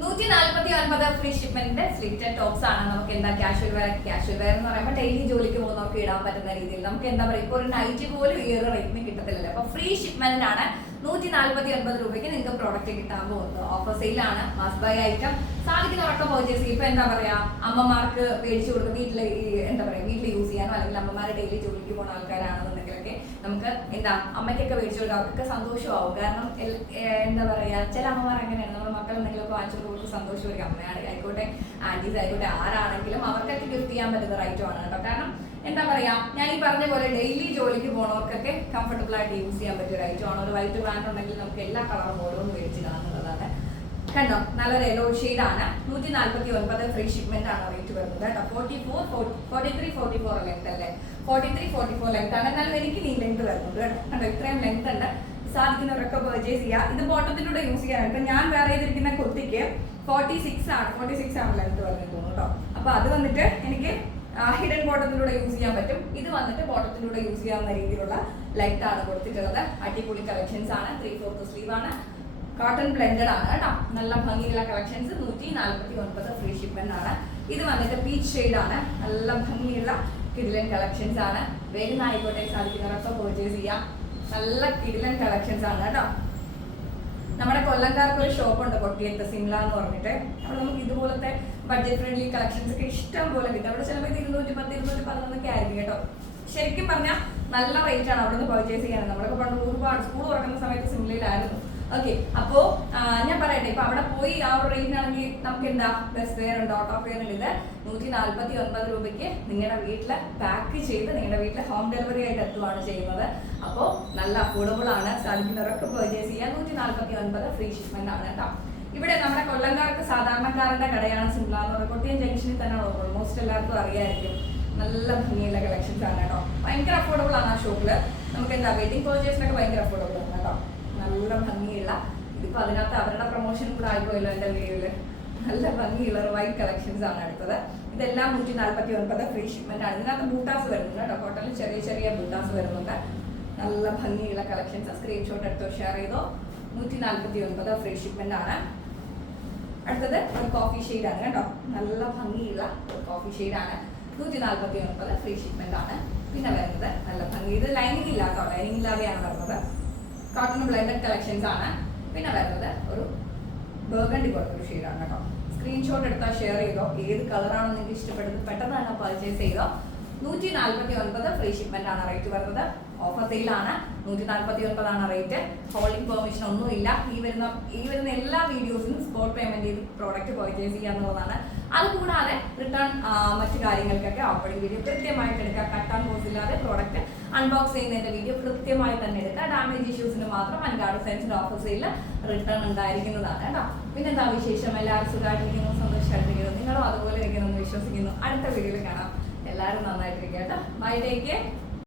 നൂറ്റി നാല്പത്തി ഒൻപത് ഫ്രീ ഷിപ്മെന്റിന്റെ സ്ലിറ്റഡ് ടോപ്സ് ആണ്. നമുക്ക് എന്താ കാഷ്വൽ വെയർ കാഷ്വൽ വെയർ എന്ന് പറയുമ്പോൾ ഡെയിലി ജോലിക്ക് പോകുന്നവർക്ക് ഇടാൻ പറ്റുന്ന രീതിയിൽ. നമുക്ക് എന്താ പറയുക ഇപ്പോൾ ഒരു നൈറ്റ് പോലും ഈ റേറ്റിന് കിട്ടത്തില്ലല്ലോ. അപ്പൊ ഫ്രീ ഷിപ്മെന്റിനാണ് നൂറ്റി നാല്പത്തി ഒൻപത് രൂപയ്ക്ക് നിങ്ങൾക്ക് പ്രോഡക്റ്റ് കിട്ടാൻ പോകുന്നത്. ഓഫർ സെയിലാണ് മാസ് ബൈ ഐറ്റം സാധിക്കുന്നവരൊക്കെ പർച്ചേസ് ചെയ്യും. ഇപ്പൊ എന്താ പറയാ? അമ്മമാർക്ക് മേടിച്ചു കൊടുക്കുക വീട്ടിൽ എന്താ പറയാ വീട്ടിൽ യൂസ് ചെയ്യാനോ അല്ലെങ്കിൽ അമ്മമാർ ഡെയിലി ജോലിക്ക് പോകുന്ന ആൾക്കാരാണെന്നുണ്ടെങ്കിലൊക്കെ നമുക്ക് എന്താ അമ്മയ്ക്കൊക്കെ മേടിച്ചു കൊടുക്കുക അവർക്കൊക്കെ സന്തോഷമാവും. കാരണം എന്താ പറയാ ചില അമ്മമാർ അങ്ങനെയാണ്. നമ്മുടെ മക്കൾ എന്തെങ്കിലുമൊക്കെ വാങ്ങിച്ചു കൊടുത്ത് സന്തോഷമായിരിക്കും. അമ്മയാണ് ആയിക്കോട്ടെ ആന്റീസ് ആയിക്കോട്ടെ ആരാണെങ്കിലും അവർക്കൊക്കെ ഗിഫ്റ്റ് ചെയ്യാൻ പറ്റുന്ന റൈറ്റും ആണ് കേട്ടോ. കാരണം എന്താ പറയാ ഞാൻ ഈ പറഞ്ഞ പോലെ ഡെയിലി ജോലിക്ക് പോണവർക്കൊക്കെ കംഫർട്ടബിൾ ആയിട്ട് യൂസ് ചെയ്യാൻ പറ്റിയ ഒരു ഐറ്റം ആണ്. ഒരു വൈറ്റ് ബ്രാൻഡ് ഉണ്ടെങ്കിൽ നമുക്ക് എല്ലാ കളറും ഓരോന്ന് മേടിച്ചിടാന്നുള്ളതാണ് കണ്ടോ? നല്ലൊരു യെല്ലോ ആണ്. നൂറ്റി നാല്പത്തി ഒൻപത് ഫ്രീ ഷിപ്മെന്റ് ആണ് റേറ്റ് വരുന്നത് കേട്ടോ. Forty four forty three forty four length അല്ലേ? Forty three forty four length ആണ്. എന്നാലും എനിക്ക് നീ ലെങ്ത് വരുന്നുണ്ട് കേട്ടോ. കണ്ടോ? ഇത്രയും ലെങ്ത് ഉണ്ട്. സാധിക്കുന്നവരൊക്കെ പെർച്ചേസ് ചെയ്യുക ഇത് ബോട്ടത്തിലൂടെ യൂസ് ഇപ്പൊ ഞാൻ വേറെ ചെയ്തിരിക്കുന്ന കുർത്തിക്ക് ഫോർട്ടി സിക്സ് ആണ്. ഫോർട്ടി സിക്സ് ആണ് ലെങ്ത് വരുന്നത് തോന്നുന്നു കേട്ടോ. അപ്പൊ അത് വന്നിട്ട് എനിക്ക് ഹിഡൻ ബോട്ടത്തിലൂടെ യൂസ് ചെയ്യാൻ പറ്റും. ഇത് വന്നിട്ട് ബോട്ടത്തിലൂടെ യൂസ് ചെയ്യാവുന്ന രീതിയിലുള്ള ലൈറ്റ് ആണ് കൊടുത്തിട്ടുള്ളത്. അടിപൊളി കളക്ഷൻസ് ആണ്. ത്രീ ഫോർത്ത് സ്ലീവ് ആണ്. കോട്ടൺ ബ്ലെൻഡഡ് ആണ് കേട്ടോ. നല്ല ഭംഗിയുള്ള കളക്ഷൻസ് നൂറ്റി നാല്പത്തി ഒൻപത് ഫ്രീ ഷിപ്മെന്റ് ആണ്. ഇത് വന്നിട്ട് പീച്ച് ഷെയ്ഡ് ആണ്. നല്ല ഭംഗിയുള്ള കിഡിലൻ കളക്ഷൻസ് ആണ്. വേഗം ആയിക്കോട്ടെ സാധിക്കുന്നവരൊക്കെ പർച്ചേസ് ചെയ്യാം. നല്ല കിഡിലൻ കളക്ഷൻസ് ആണ് കേട്ടോ. നമ്മുടെ കൊല്ലംകാർക്ക് ഒരു ഷോപ്പ് ഉണ്ട് കൊട്ടിയത്ത് സിംല എന്ന് പറഞ്ഞിട്ട്. അവിടെ നമുക്ക് ഇതുപോലത്തെ ബഡ്ജറ്റ് ഫ്രണ്ട്ലി കളക്ഷൻസ് ഒക്കെ ഇഷ്ടം പോലെ കിട്ടും. അവിടെ ചിലപ്പോൾ ഇരുന്നൂറ്റി പത്ത് ഇരുന്നൂറ്റി പതിനൊന്നൊക്കെ ആയിരിക്കും കേട്ടോ. ശരിക്കും പറഞ്ഞാൽ നല്ല റേറ്റ് ആണ് അവിടെ നിന്ന് പർച്ചേസ് ചെയ്യാൻ. നമ്മളൊക്കെ പണ്ട് ഒരുപാട് സ്കൂൾ തുറക്കുന്ന സമയത്ത് സിംലയിലായിരുന്നു. ഓക്കെ അപ്പോ ഞാൻ പറയട്ടെ ഇപ്പൊ അവിടെ പോയി ആ ഒരു റേറ്റിനാണെങ്കിൽ നമുക്ക് എന്താ ബസ് ഫെയർ ഉണ്ട്? ഓട്ടോ ഉണ്ട് ഇത് നൂറ്റി നാല്പത്തി ഒൻപത് രൂപയ്ക്ക് നിങ്ങളുടെ വീട്ടിൽ പാക്ക് ചെയ്ത് നിങ്ങളുടെ വീട്ടിൽ ഹോം ഡെലിവറി ആയിട്ട് എത്തുവാണ് ചെയ്യുന്നത്. അപ്പോ നല്ല അഫോർഡബിൾ ആണ്. സാധിക്കുന്നവരൊക്കെ പർച്ചേസ് ചെയ്യാൻ നൂറ്റി നാല്പത്തി ഒൻപത് ഫ്രീ ഷിപ്മെന്റ് ആണ് കേട്ടോ. ഇവിടെ നമ്മുടെ കൊല്ലംകാർക്ക് സാധാരണക്കാരന്റെ കടയാണ് സിംല എന്ന് പറയുന്നത്. കൊട്ടിയം ജംഗ്ഷനിൽ തന്നെ ഓൾമോസ്റ്റ് എല്ലാവർക്കും അറിയായിരിക്കും. നല്ല ഭംഗിയുള്ള കളക്ഷൻസ് ആണ് കേട്ടോ. ഭയങ്കര അഫോർഡബിൾ ആണ് ആ ഷോപ്പിൽ നമുക്ക് എന്താ വെഡിങ് പെർച്ചേസിനൊക്കെ ഭയങ്കര അഫോർഡബിൾ ആണ് കേട്ടോ. നല്ല ഭംഗിയുള്ള ഇതിപ്പോ അതിനകത്ത് അവരുടെ പ്രൊമോഷൻ കൂടെ ആയിപ്പോയല്ലോ എന്റെ വീഡിയോയിൽ നല്ല ഭംഗിയുള്ള വൈറ്റ് കളക്ഷൻസ് ആണ് അടുത്തത് ഇതെല്ലാം നൂറ്റി നാല്പത്തി ഒൻപത് ഫ്രീ ഷിപ്മെന്റ് ആണ്. ഇതിനകത്ത് ബൂട്ടാസ് വരുന്നുണ്ട് കേട്ടോ. കോട്ടണിൽ ചെറിയ ചെറിയ ബൂട്ടാസ് വരുന്നുണ്ട്. നല്ല ഭംഗിയുള്ള കളക്ഷൻസ് സ്ക്രീൻഷോട്ട് എടുത്തോ ഷെയർ ചെയ്തോ. നൂറ്റി നാല്പത്തി ഒൻപത് ഫ്രീ ഷിപ്മെന്റ് ആണ്. അടുത്തത് ഒരു കോഫി ഷെയ്ഡ് ആണ് കേട്ടോ. നല്ല ഭംഗിയുള്ള ഒരു കോഫി ഷെയ്ഡ് ആണ്. നൂറ്റി നാല്പത്തി ഒൻപത് ഫ്രീ ഷിപ്മെന്റ് ആണ്. പിന്നെ വരുന്നത് നല്ല ഭംഗി. ഇത് ലൈനിങ് ഇല്ലാത്തോ ലൈനിങ് ഇല്ലാതെയാണ് വരുന്നത്. കോട്ടൺ ബ്ലെൻഡഡ് കളക്ഷൻസ് ആണ്. പിന്നെ വരുന്നത് ഒരു ബർഗണ്ടി പോലത്തെ ഒരു ഷെയ്ഡാണ് കേട്ടോ. സ്ക്രീൻഷോട്ട് എടുത്താൽ ഷെയർ ചെയ്തോ. ഏത് കളറാണോ നിങ്ങൾക്ക് ഇഷ്ടപ്പെടുന്നത് പെട്ടെന്ന് തന്നെ പർച്ചേസ് ചെയ്തോ. നൂറ്റി നാല്പത്തി ഒൻപത് ഫ്രീ ഷിപ്മെന്റ് ആണ് റേറ്റ് വരുന്നത്. ഓഫർ സെയിലാണ് നൂറ്റി നാല്പത്തി ഒൻപതാണ് റേറ്റ് ഹോൾഡിംഗ് പെർമിഷൻ ഒന്നുമില്ല. ഈ വരുന്ന ഈ വരുന്ന എല്ലാ വീഡിയോസിനും സ്പോട്ട് പേയ്മെന്റ് ചെയ്ത് പ്രോഡക്റ്റ് പർച്ചേസ് ചെയ്യുക എന്നുള്ളതാണ്. അതുകൂടാതെ റിട്ടേൺ മറ്റു കാര്യങ്ങൾക്കൊക്കെ ഓപ്പണിംഗ് വീഡിയോ കൃത്യമായിട്ട് എടുക്കുക. കട്ടാൻ പോസ് ഇല്ലാതെ പ്രോഡക്റ്റ് അൺബോക്സ് ചെയ്യുന്നതിന്റെ വീഡിയോ കൃത്യമായി തന്നെ എടുക്കുക. ഡാമേജ് ഇഷ്യൂസിന് മാത്രം അൻകാർഡ് സെൻസിന്റെ ഓഫർ സെയിൽ റിട്ടേൺ ഉണ്ടായിരിക്കുന്നതാണ് കേട്ടോ. പിന്നെന്താ വിശേഷം? എല്ലാവരും സുഖമായിട്ടിരിക്കുന്നു സന്തോഷമായിട്ടിരിക്കുന്നു. നിങ്ങളും അതുപോലെ ഇരിക്കുന്നു വിശ്വസിക്കുന്നു. അടുത്ത വീഡിയോയിൽ കാണാം. എല്ലാവരും നന്നായിട്ടിരിക്കുക കേട്ടോ. Bye take